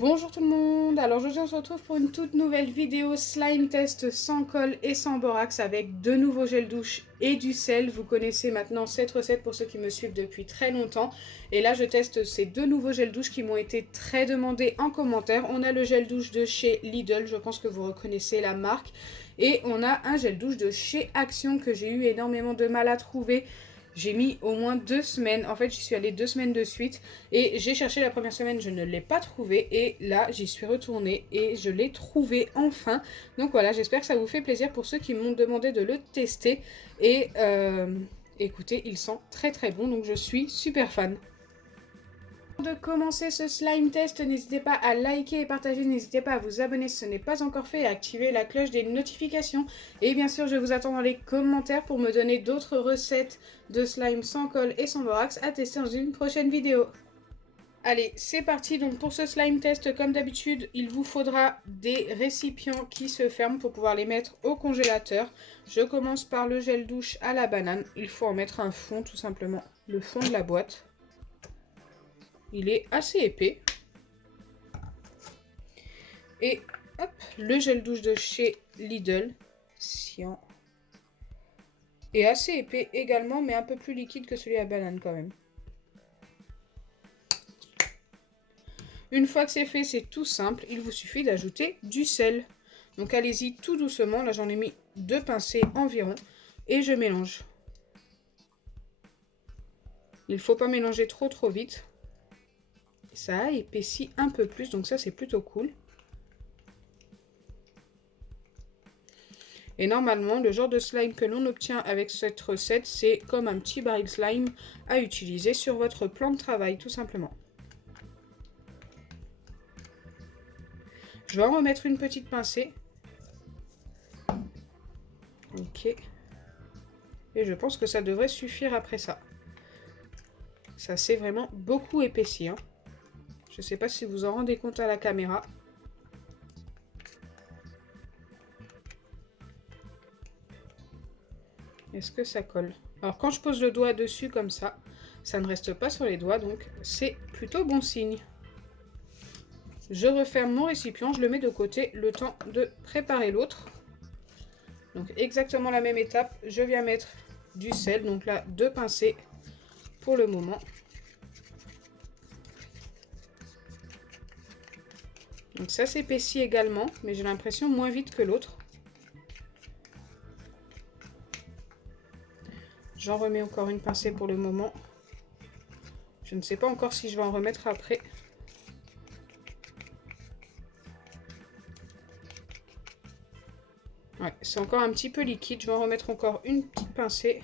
Bonjour tout le monde, alors aujourd'hui on se retrouve pour une toute nouvelle vidéo slime test sans colle et sans borax avec de nouveaux gels douche et du sel. Vous connaissez maintenant cette recette pour ceux qui me suivent depuis très longtemps. Et là je teste ces deux nouveaux gels douche qui m'ont été très demandés en commentaire. On a le gel douche de chez Lidl, je pense que vous reconnaissez la marque. Et on a un gel douche de chez Action que j'ai eu énormément de mal à trouver. J'ai mis au moins 2 semaines, en fait j'y suis allée 2 semaines de suite et j'ai cherché la première semaine, je ne l'ai pas trouvé et là j'y suis retournée et je l'ai trouvé enfin. Donc voilà, j'espère que ça vous fait plaisir pour ceux qui m'ont demandé de le tester et écoutez, il sent très très bon donc je suis super fan. Avant de commencer ce slime test, n'hésitez pas à liker et partager, n'hésitez pas à vous abonner si ce n'est pas encore fait et à activer la cloche des notifications. Et bien sûr, je vous attends dans les commentaires pour me donner d'autres recettes de slime sans colle et sans borax à tester dans une prochaine vidéo. Allez, c'est parti. Donc pour ce slime test, comme d'habitude, il vous faudra des récipients qui se ferment pour pouvoir les mettre au congélateur. Je commence par le gel douche à la banane. Il faut en mettre un fond, tout simplement, le fond de la boîte. Il est assez épais. Et hop, le gel douche de chez Lidl, Cyan, est assez épais également, mais un peu plus liquide que celui à banane quand même. Une fois que c'est fait, c'est tout simple, il vous suffit d'ajouter du sel. Donc allez-y tout doucement, là j'en ai mis 2 pincées environ, et je mélange. Il ne faut pas mélanger trop vite. Ça a épaissi un peu plus, donc ça c'est plutôt cool. Et normalement, le genre de slime que l'on obtient avec cette recette, c'est comme un petit baril slime à utiliser sur votre plan de travail, tout simplement. Je vais en remettre une petite pincée. Ok. Et je pense que ça devrait suffire après ça. Ça s'est vraiment beaucoup épaissi, hein. Je ne sais pas si vous en rendez compte à la caméra. Est-ce que ça colle? Alors quand je pose le doigt dessus comme ça ne reste pas sur les doigts, donc c'est plutôt bon signe. Je referme mon récipient, je le mets de côté le temps de préparer l'autre. Donc exactement la même étape, je viens mettre du sel, donc là 2 pincées pour le moment. Donc ça s'épaissit également, mais j'ai l'impression moins vite que l'autre. J'en remets encore une pincée pour le moment. Je ne sais pas encore si je vais en remettre après. Ouais, c'est encore un petit peu liquide. Je vais en remettre encore une petite pincée.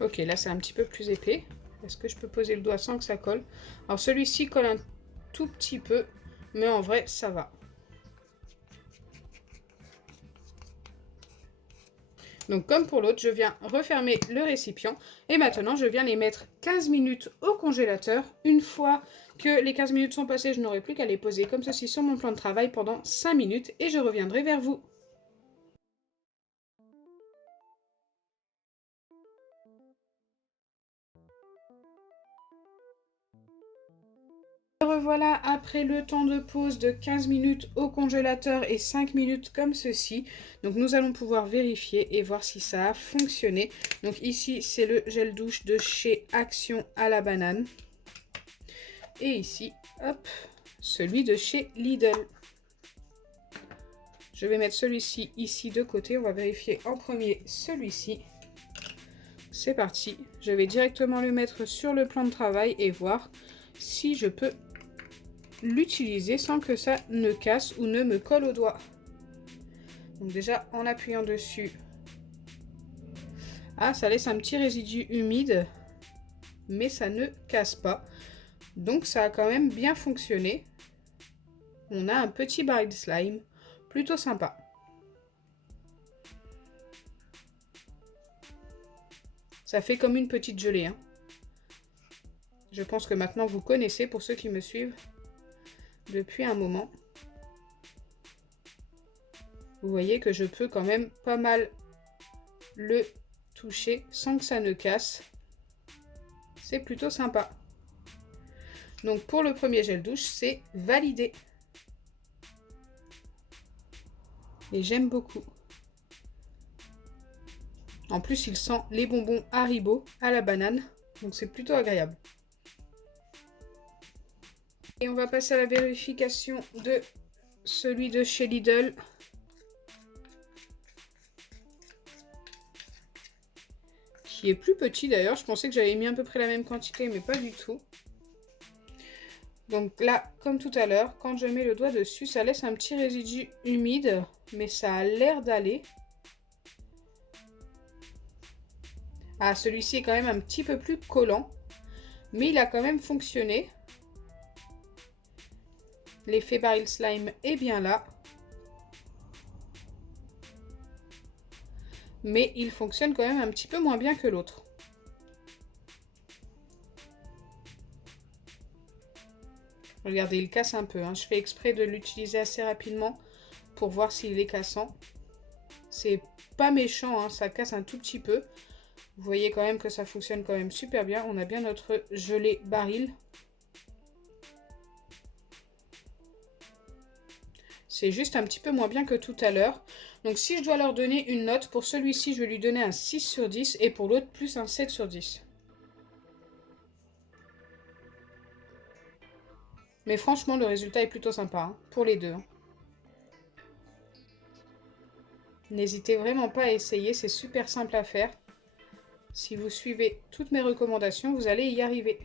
Ok, là c'est un petit peu plus épais. Est-ce que je peux poser le doigt sans que ça colle? Alors celui-ci colle un tout petit peu, mais en vrai ça va. Donc comme pour l'autre, je viens refermer le récipient et maintenant je viens les mettre 15 minutes au congélateur. Une fois que les 15 minutes sont passées, je n'aurai plus qu'à les poser comme ceci sur mon plan de travail pendant 5 minutes et je reviendrai vers vous. Revoilà après le temps de pause de 15 minutes au congélateur et 5 minutes comme ceci. Donc nous allons pouvoir vérifier et voir si ça a fonctionné. Donc ici c'est le gel douche de chez Action à la banane. Et ici, hop, celui de chez Lidl. Je vais mettre celui-ci ici de côté. On va vérifier en premier celui-ci. C'est parti. Je vais directement le mettre sur le plan de travail et voir si je peux l'utiliser sans que ça ne casse ou ne me colle au doigt. Donc déjà en appuyant dessus, ah, ça laisse un petit résidu humide, mais ça ne casse pas. Donc ça a quand même bien fonctionné. On a un petit baril de slime plutôt sympa. Ça fait comme une petite gelée, hein. Je pense que maintenant vous connaissez pour ceux qui me suivent depuis un moment. Vous voyez que je peux quand même pas mal le toucher sans que ça ne casse. c'est plutôt sympa. Donc pour le premier gel douche, c'est validé. Et j'aime beaucoup. En plus, il sent les bonbons Haribo à la banane. Donc c'est plutôt agréable. Et on va passer à la vérification de celui de chez Lidl. Qui est plus petit d'ailleurs. Je pensais que j'avais mis à peu près la même quantité, mais pas du tout. Donc là, comme tout à l'heure, quand je mets le doigt dessus, ça laisse un petit résidu humide, mais ça a l'air d'aller. Ah, celui-ci est quand même un petit peu plus collant, mais il a quand même fonctionné. L'effet baril slime est bien là. Mais il fonctionne quand même un petit peu moins bien que l'autre. Regardez, il casse un peu, hein. Je fais exprès de l'utiliser assez rapidement pour voir s'il est cassant. C'est pas méchant, hein, ça casse un tout petit peu. Vous voyez quand même que ça fonctionne quand même super bien. On a bien notre gelée baril. C'est juste un petit peu moins bien que tout à l'heure. Donc si je dois leur donner une note, pour celui-ci, je vais lui donner un 6 sur 10 et pour l'autre, plus un 7 sur 10. Mais franchement, le résultat est plutôt sympa, hein, pour les deux. Hein. N'hésitez vraiment pas à essayer, c'est super simple à faire. Si vous suivez toutes mes recommandations, vous allez y arriver.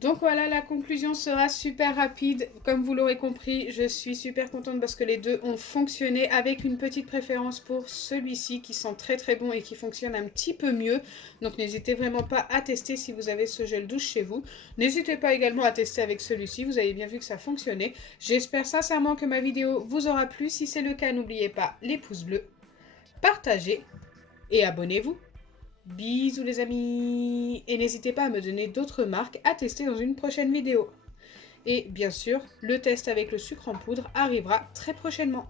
Donc voilà, la conclusion sera super rapide. Comme vous l'aurez compris, je suis super contente parce que les deux ont fonctionné, avec une petite préférence pour celui-ci qui sent très très bon et qui fonctionne un petit peu mieux. Donc n'hésitez vraiment pas à tester si vous avez ce gel douche chez vous. N'hésitez pas également à tester avec celui-ci, vous avez bien vu que ça fonctionnait. J'espère sincèrement que ma vidéo vous aura plu. Si c'est le cas, n'oubliez pas les pouces bleus, partagez et abonnez-vous. Bisous les amis, et n'hésitez pas à me donner d'autres marques à tester dans une prochaine vidéo. Et bien sûr, le test avec le sucre en poudre arrivera très prochainement.